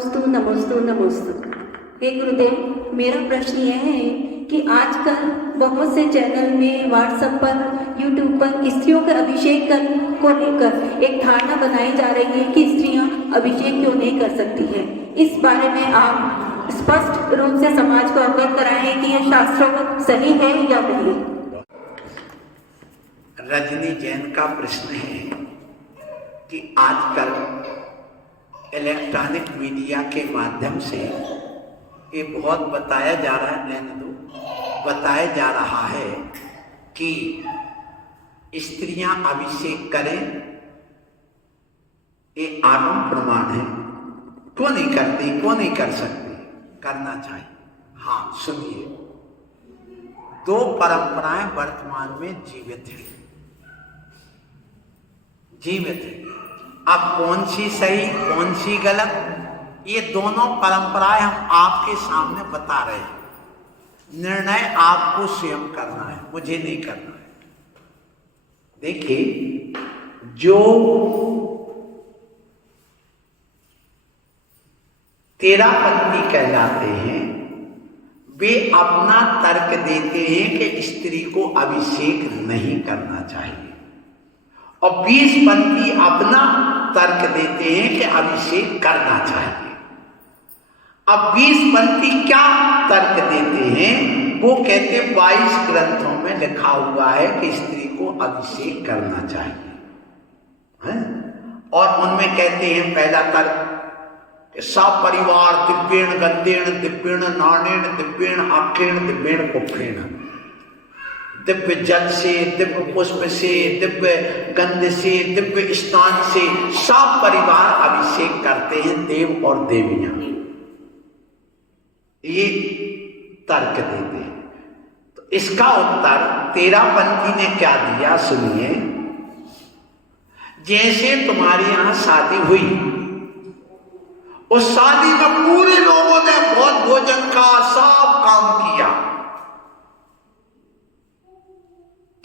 नमोस्तु नमोस्तु नमोस्तु। हे गुरुदेव, मेरा प्रश्न यह है कि आजकल बहुत से चैनल में, व्हाट्सएप पर, यूट्यूब पर स्त्रियों के अभिषेक को लेकर एक धारणा बनाई जा रही है कि स्त्रियां अभिषेक क्यों नहीं कर सकती हैं। इस बारे में आप स्पष्ट रूप से समाज को अवगत कराएं कि यह शास्त्रों सही है या नहीं। रजनी जैन का प्रश्न है कि आजकल इलेक्ट्रॉनिक मीडिया के माध्यम से ये बहुत बताया जा रहा है, बताया जा रहा है कि स्त्रियां अभिषेक करें, ये आगम प्रमाण है। क्यों नहीं करती, क्यों नहीं कर सकती? करना चाहिए। हाँ सुनिए, दो परंपराएं वर्तमान में जीवित है। अब कौन सी सही कौन सी गलत, ये दोनों परंपराएं हम आपके सामने बता रहे हैं। निर्णय आपको स्वयं करना है, मुझे नहीं करना है। देखिए, जो तेरापंथी कहलाते हैं वे अपना तर्क देते हैं कि स्त्री को अभिषेक नहीं करना चाहिए, और 20पंथी अपना तर्क देते हैं कि अभिषेक करना चाहिए। अब 20पंथी क्या तर्क देते हैं? वो कहते हैं 22 ग्रंथों में लिखा हुआ है कि स्त्री को अभिषेक करना चाहिए है? और उनमें कहते हैं पहला तर्क कि सपरिवार दिव्येण गंधेण दिव्येण नाणेण दिव्येण आखेण दिव्येण कुफेण, दिव्य जल से, दिव्य पुष्प से, दिव्य गंध से, दिव्य स्नान से सब परिवार अभिषेक करते हैं, देव और देवियां। ये तर्क देते हैं। तो इसका उत्तर तेरापंथी ने क्या दिया सुनिए। जैसे तुम्हारे यहां शादी हुई, उस शादी में पूरे लोगों ने बहुत भोजन का सब काम किया,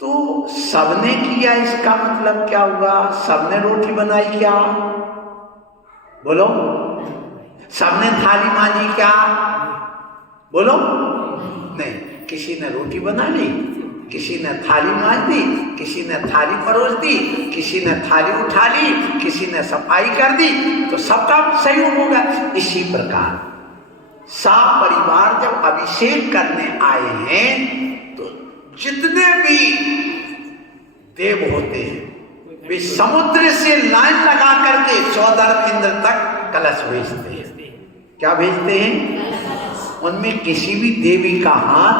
तो सबने किया, इसका मतलब क्या हुआ? सबने रोटी बनाई क्या? बोलो। सबने थाली मांजी क्या? बोलो। नहीं, किसी ने रोटी बना ली, किसी ने थाली मांज दी, किसी ने थाली परोस दी, किसी ने थाली उठा ली, किसी ने सफाई कर दी, तो सबका सहयोग होगा। इसी प्रकार सब परिवार जब अभिषेक करने आए हैं तो जितने भी देव होते हैं वे समुद्र से लाइन लगा करके 14 इंद्र तक कलश भेजते हैं। क्या भेजते हैं? उनमें किसी भी देवी का हाथ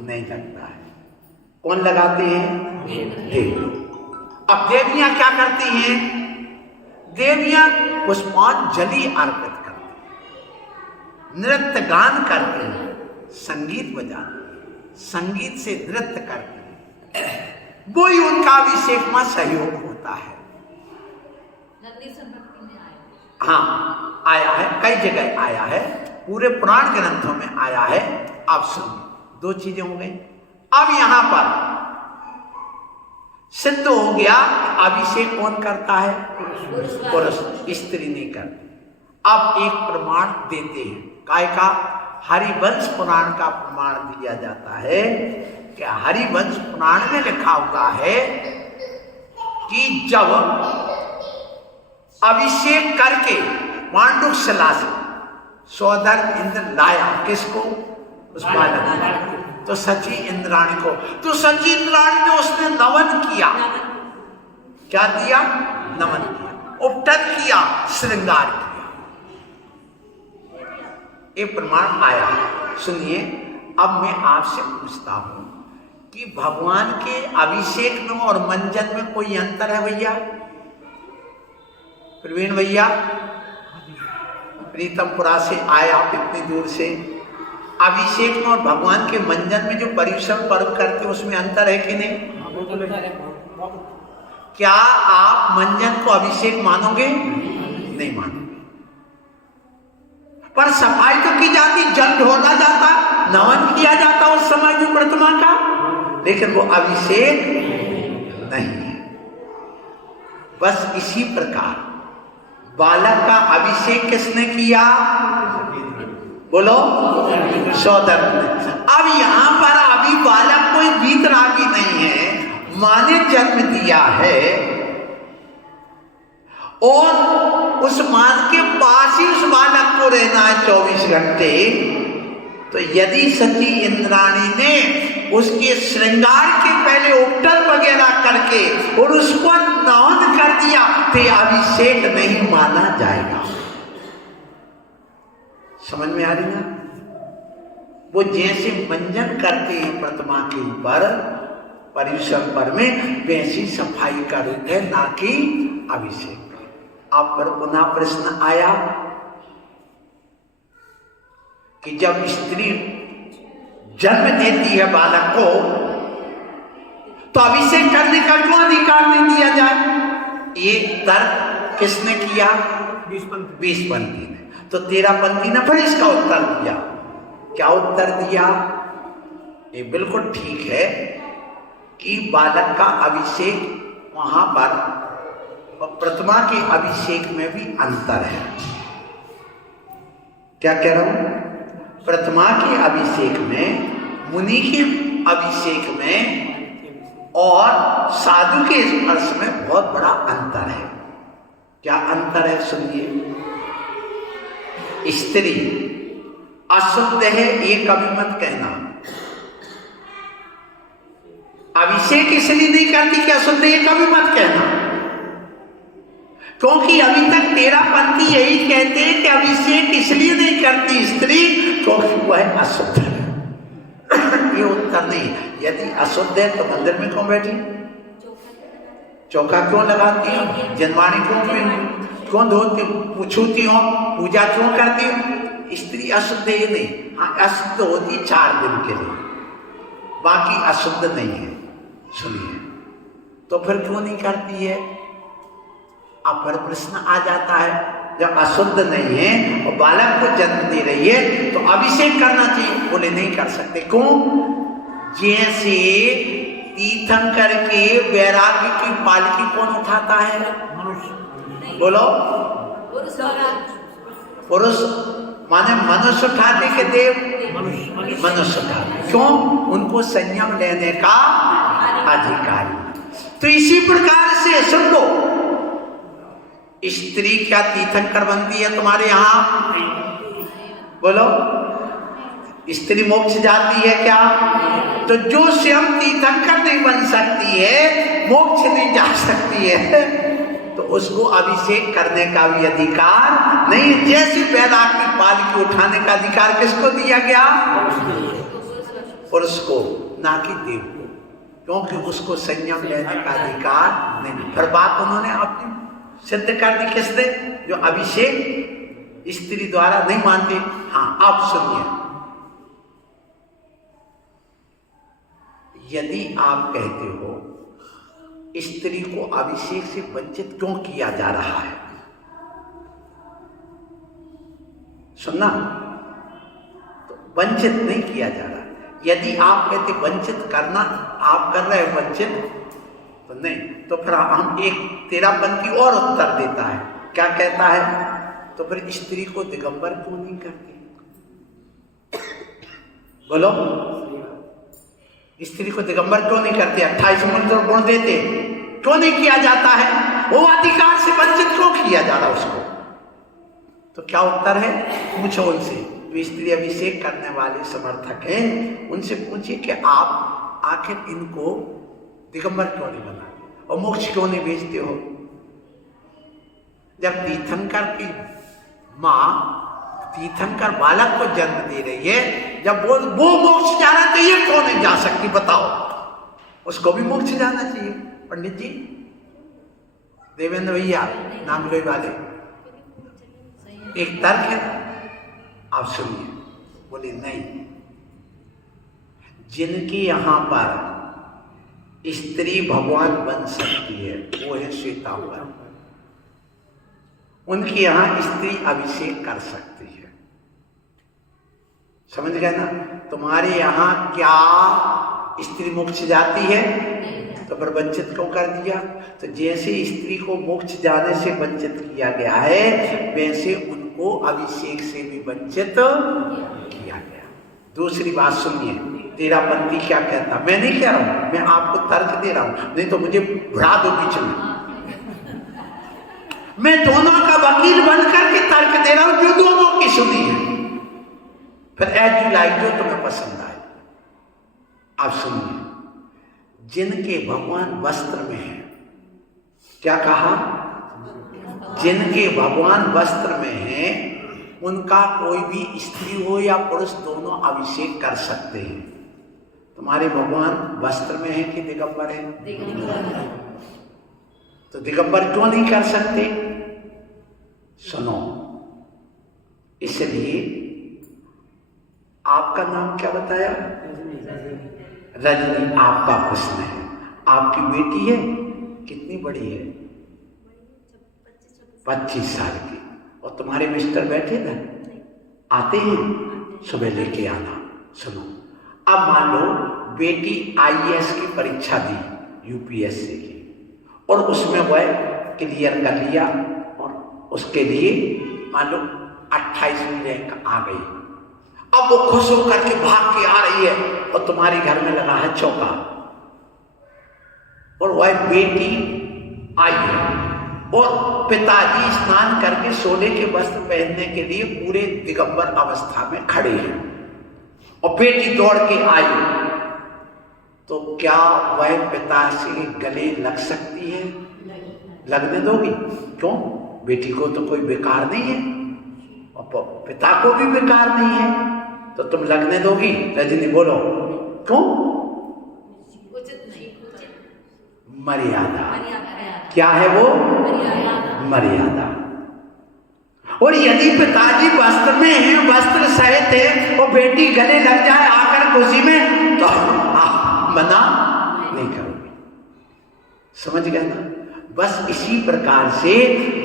नहीं लगता है। कौन लगाते हैं? देवी। अब देवियां क्या करती हैं? देवियां पुष्पांजलि अर्पित करती हैं, नृत्य गान करते हैं, संगीत बजाते हैं, संगीत से नृत्य करते हैं, वो ही उनका अभिषेक में सहयोग होता है। हाँ, आया है, कई जगह आया है, पूरे पुराण ग्रंथों में आया है। आप सुनिए, दो चीजें हो गई। अब यहां पर सिद्ध हो गया अभिषेक कौन करता है? पुरुष, स्त्री नहीं करती। अब एक प्रमाण देते हैं, काय का? हरिवंश पुराण का प्रमाण दिया जाता है कि हरिवंश पुराण में लिखा हुआ है कि जब अभिषेक करके मांडुक शिला से सोदर इंद्र लाया, किसको? उस बालक, तो सची इंद्राणी को, तो सची इंद्राणी ने उसने नमन किया। क्या दिया? नमन किया, उपटन किया, श्रृंगार किया। ये प्रमाण आया। सुनिए, अब मैं आपसे पूछता हूं कि भगवान के अभिषेक में और मंजन में कोई अंतर है भैया? प्रवीण भैया, प्रीतमपुरा से आया इतनी दूर से, अभिषेक में और भगवान के मंजन में जो पर्युषण पर्व करते उसमें अंतर है कि नहीं? क्या आप मंजन को अभिषेक मानोगे? नहीं मानोगे। पर सफाई तो की जाती, जल ढोना जाता, नमन किया जाता उस समय भी प्रतिमा का, लेकिन वो अभिषेक नहीं है। बस इसी प्रकार बालक का अभिषेक किसने किया? बोलो, सौदर ने। अब यहां पर अभी बालक कोई वीतरागी नहीं है, मां ने जन्म दिया है और उस मां के पास ही उस बालक को रहना है 24 घंटे। तो यदि सती इंद्राणी ने उसके श्रृंगार के पहले उपटन वगैरह करके और उसको नौन कर दिया तो अभिषेक नहीं माना जाएगा। समझ में आ रही ना? वो जैसे मंजन करते हैं प्रतिमा के ऊपर परिसर पर में, वैसी सफाई का रूप है, ना कि अभिषेक। आप पर पुनः प्रश्न आया कि जब स्त्री जन्म देती है बालक को तो अभिषेक करने का क्यों अधिकार नहीं दिया जाए? ये तर्क किसने किया? 20 पंथी ने। तो 13 पंथी ने फिर इसका उत्तर दिया। क्या उत्तर दिया? ये बिल्कुल ठीक है कि बालक का अभिषेक वहां पर और प्रतिमा के अभिषेक में भी अंतर है। क्या कह रहा हूं? प्रतिमा के अभिषेक में, मुनि के अभिषेक में और साधु के स्पर्श में बहुत बड़ा अंतर है। क्या अंतर है? सुनिए। स्त्री अशुद्ध है ये कभी मत कहना। अभिषेक इसलिए नहीं करती कि अशुद्ध, ये कभी मत कहना, क्योंकि अभी तक 13 पंथी यही कहते हैं कि अभिषेक इसलिए नहीं करती स्त्री क्योंकि वह अशुद्ध है। ये उत्तर नहीं। यदि अशुद्ध है तो मंदिर में क्यों बैठी? चौका क्यों लगाती हो? जन्मानी क्यों धोती, पूछूती हो, पूजा क्यों करती हो? स्त्री अशुद्ध है नहीं। हाँ, अशुद्ध होती 4 दिन के लिए, बाकी अशुद्ध नहीं है। सुनिए, तो फिर क्यों नहीं करती है? अब पर प्रश्न आ जाता है, जब अशुद्ध नहीं है और बालक को जन्म दे रही है तो अभिषेक करना चाहिए। बोले नहीं कर सकते। क्यों? जैसे तीर्थंकर के वैराग्य की पालकी कौन उठाता है? बोलो, पुरुष माने मनुष्य उठाते के देव? मनुष्य उठाते। क्यों? उनको संयम लेने का अधिकार। तो इसी प्रकार से सुन लो, स्त्री क्या तीर्थंकर बनती है तुम्हारे यहां? बोलो, स्त्री मोक्ष जाती है क्या? तो जो स्वयं तीर्थंकर नहीं बन सकती है, मोक्ष नहीं जा सकती है, तो उसको अभिषेक करने का भी अधिकार नहीं। जैसे वैराग्य की पालकी उठाने का अधिकार किसको दिया गया? पुरुष को, ना कि देव को, क्योंकि उसको संयम लेने का अधिकार नहीं। फिर बात उन्होंने अपनी सिद्ध कर दी किसने? जो अभिषेक स्त्री द्वारा नहीं मानते। हाँ, आप सुनिए, यदि आप कहते हो स्त्री को अभिषेक से वंचित क्यों किया जा रहा है, सुनना, तो वंचित नहीं किया जा रहा। यदि आप कहते वंचित करना, आप कर रहे हो वंचित, तो नहीं, तो फिर हम एक 13 पंथी और उत्तर देता है। क्या कहता है? तो फिर स्त्री को दिगंबर क्यों नहीं करते? बोलो, स्त्री को दिगंबर क्यों नहीं करते? 28 मूल गुण देते, क्यों नहीं किया जाता है? वो अधिकार से वंचित क्यों किया जा रहा उसको? तो क्या उत्तर है? पूछो उनसे, जो स्त्री अभिषेक करने वाले समर्थक हैं, उनसे पूछिए कि आप आखिर इनको दिगंबर क्यों नहीं बना और मोक्ष क्यों नहीं भेजते हो? जब तीर्थंकर की मां तीर्थंकर बालक को जन्म दे रही है, जब वो मोक्ष जाना तो ये क्यों नहीं जा सकती? बताओ, उसको भी मोक्ष जाना चाहिए। पंडित जी, देवेंद्र भैया, नामलोई वाले, एक तर्क है, आप सुनिए। बोले नहीं, जिनके यहां पर स्त्री भगवान बन सकती है वो है श्वेतांबर। उनके यहां स्त्री अभिषेक कर सकती है। समझ गए ना? तुम्हारे यहां क्या स्त्री मोक्ष जाती है? तो फिर वंचित क्यों कर दिया? तो जैसे स्त्री को मोक्ष जाने से वंचित किया गया है, वैसे उनको अभिषेक से भी वंचित किया गया। दूसरी बात सुनिए, तेरापंथी क्या कहता, मैं नहीं कह रहा हूं, मैं आपको तर्क दे रहा हूं, नहीं तो मुझे बुढ़ा दो बीच में। मैं दोनों का वकील बन करके तर्क दे रहा हूं, जो दोनों की सुनी है, फिर एज यू लाइक, जो तुम्हें पसंद आए। आप सुनिए, जिनके भगवान वस्त्र में है, क्या कहा? जिनके भगवान वस्त्र में है, उनका कोई भी स्त्री हो या पुरुष, दोनों अभिषेक कर सकते हैं। तुम्हारे भगवान वस्त्र में है कि दिगंबर है? तो दिगंबर क्यों नहीं कर सकते? सुनो, इसलिए आपका नाम क्या बताया? रजनी। आपका प्रश्न है, आपकी बेटी है, कितनी बड़ी है? 25 साल की। और तुम्हारे मिस्टर बैठे ना, आते हैं, सुबह लेके आना। सुनो, अब मान लो बेटी IAS की परीक्षा दी, UPSC की, और उसमें वह क्लियर कर लिया, और उसके लिए मान लो 28वीं रैंक आ गई। अब वो खुश होकर के भाग के आ रही है, और तुम्हारे घर में लगा है चौका, और वह बेटी आई है, और पिताजी स्नान करके सोने के वस्त्र पहनने के लिए पूरे दिगंबर अवस्था में खड़े हैं, और बेटी दौड़ के आई, तो क्या वह पिता से गले लग सकती है? लगने दोगी? क्यों? बेटी को तो कोई बेकार नहीं है, और पिता को भी बेकार नहीं है, तो तुम लगने दोगी? रजनी बोलो, क्यों? मर्यादा। क्या है वो? मर्यादा। और यदि पिताजी वस्त्र में है, वस्त्र सहित है, और बेटी गले लग जाए आकर खुशी में, तो मना नहीं करोगे। समझ गए ना? बस इसी प्रकार से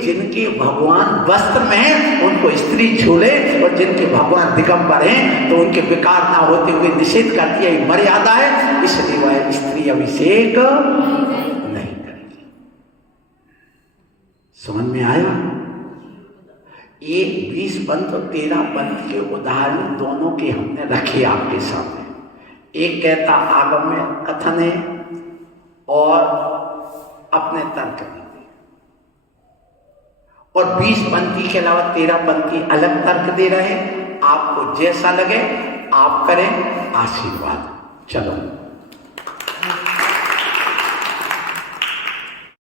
जिनके भगवान वस्त्र में है, उनको स्त्री छूले, और जिनके भगवान दिगंबर हैं, तो उनके विकार ना होते हुए निषेध कर दिया, ये मर्यादा है, इसलिए वह स्त्री अभिषेक नहीं करेगी। समझ में आया? ये 20 पंथ और 13 पंथ के उदाहरण दोनों के हमने रखे आपके सामने। एक कहता आगम में कथन है, और अपने तर्क देते, और 20 पंथी के अलावा 13 पंथी अलग तर्क दे रहे हैं। आपको जैसा लगे आप करें। आशीर्वाद। चलो।